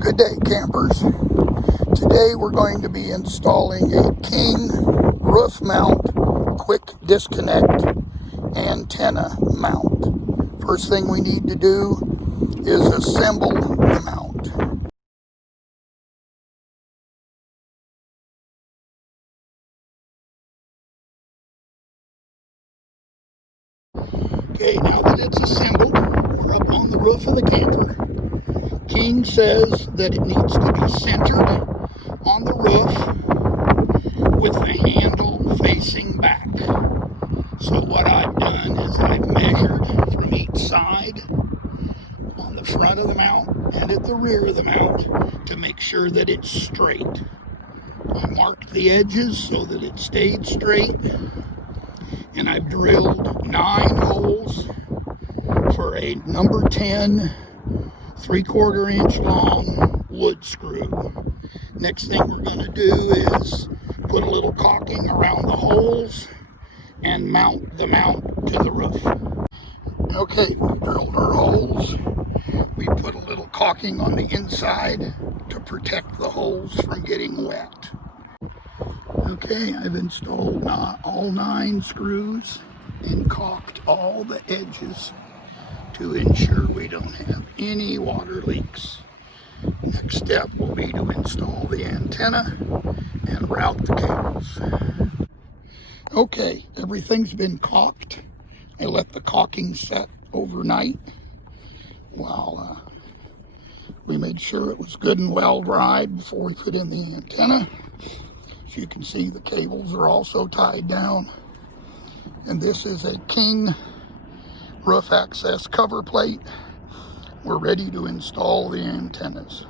Good day, campers. Today we're going to be installing a King roof mount quick disconnect antenna mount. First thing we need to do is assemble the mount. Okay, now that it's assembled, we're up on the roof of the camper. King says that it needs to be centered on the roof with the handle facing back. So what I've done is I've measured from each side on the front of the mount and at the rear of the mount to make sure that it's straight. I marked the edges so that it stayed straight, and I've drilled 9 holes for a number 10 3/4 inch long wood screw. Next thing we're going to do is put a little caulking around the holes and mount the mount to the roof. Okay, we've drilled our holes. We put a little caulking on the inside to protect the holes from getting wet. Okay, I've installed all 9 screws and caulked all the edges to ensure we don't have any water leaks. Next step will be to install the antenna and route the cables. Okay, everything's been caulked. I let the caulking set overnight while we made sure it was good and well dried before we put in the antenna. As you can see, the cables are also tied down. And this is a King roof access cover plate. We're ready to install the antennas.